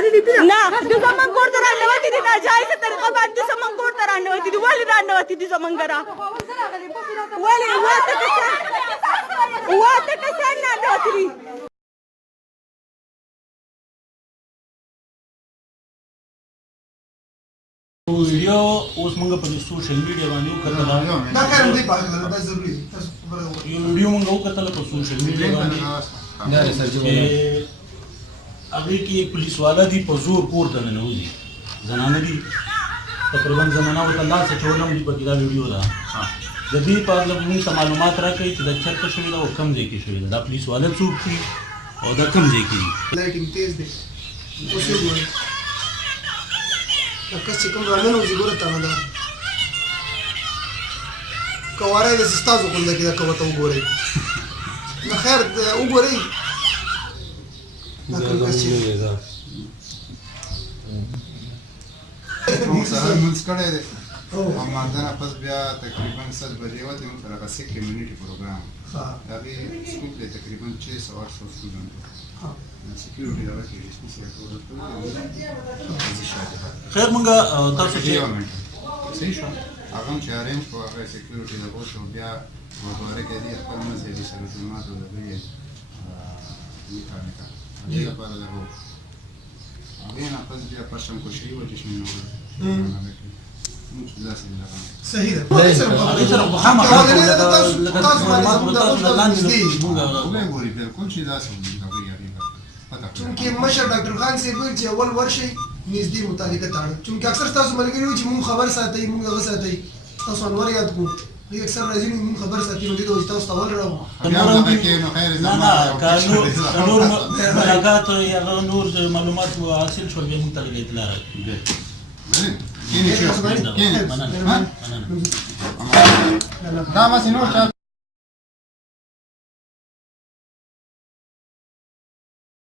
نه د زمون کور ته راننوتې دي ناجایزه طریقه باندې زمون کور ته راننوتې دي ولې راننوتې دي زمونږ را ولې واته کسان راننوتې دي ویډیو اوس موږ په سوشل میډیا باندې وکړل دا کار دی په دا ضروري تاسو یو ویډیو موږ وکړل په سوشل میډیا باندې هغه کې پولیس والا دی په زور پورته نه وځي زنانه دي تقریبا زنانه او الله څخه چولم دی په دا ویډیو دا د دې په اړه موږ معلومات راکړي چې د چرته شوی دا کم ځای کې شوی دا پولیس والا څوک دی او دا کم ځای کې لایټینګ تیز دی اوس یې ګورئ دا کس چې کوم راننه وځي ګوره تانه ده کواره د ستاسو غونډه کې دا کوته وګورئ نو خیر وګورئ موږ سره مونږ کړی دی ماندنه پس بیا تقریبا 7 بجې وته موږ سره کا سیک کمیونټي پروګرام دا به سکول دی تقریبا 600-800 سټوډنټ سکیورټي دا کې رسمي سره ورته خیر موږ تاسو چې صحیح شو هغه چې ارینج کو هغه سکیورټي دا اوس بیا ورته کې دی خپل مزه سره جمعه ته دی میکانیکا دې لپاره دا وو هغه نه پس بیا پښتون کو شي و چې شنو صحیح ده سره محمد تاسو وګورئ بالکل چې دا څه دی چونکه مشر ډاکټر خان صاحب ویل چې اول ورشي نږدې متعلقه تاړه چونکه اکثر تاسو ملګری وي چې مونږ خبر ساتي مونږ هغه ساتي تاسو انور یاد کو دوی اکثر راځي مونږ خبر ساتي نو دوی تاسو اول راو نه نور ملاقات یا نور معلومات حاصل شول به مونږ ته اطلاع دا ما سينو